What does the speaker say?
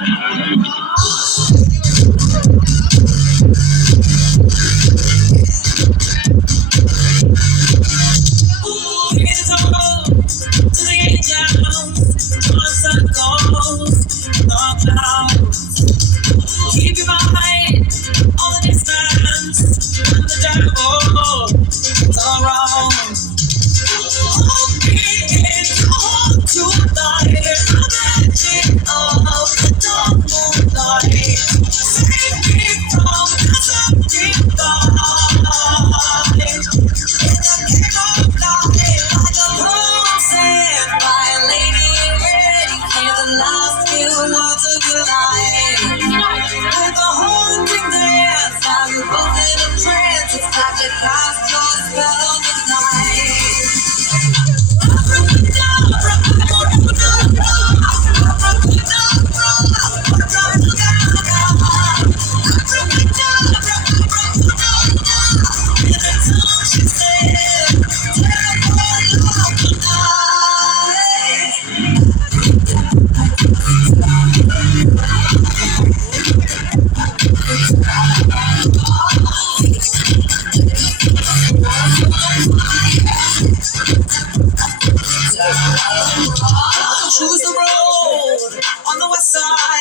It's all to the angels, to the sun goes, the clouds. Keep your mind on the distance, and the devil is around. It's like a cast your spell of night. Choose the road on the west side.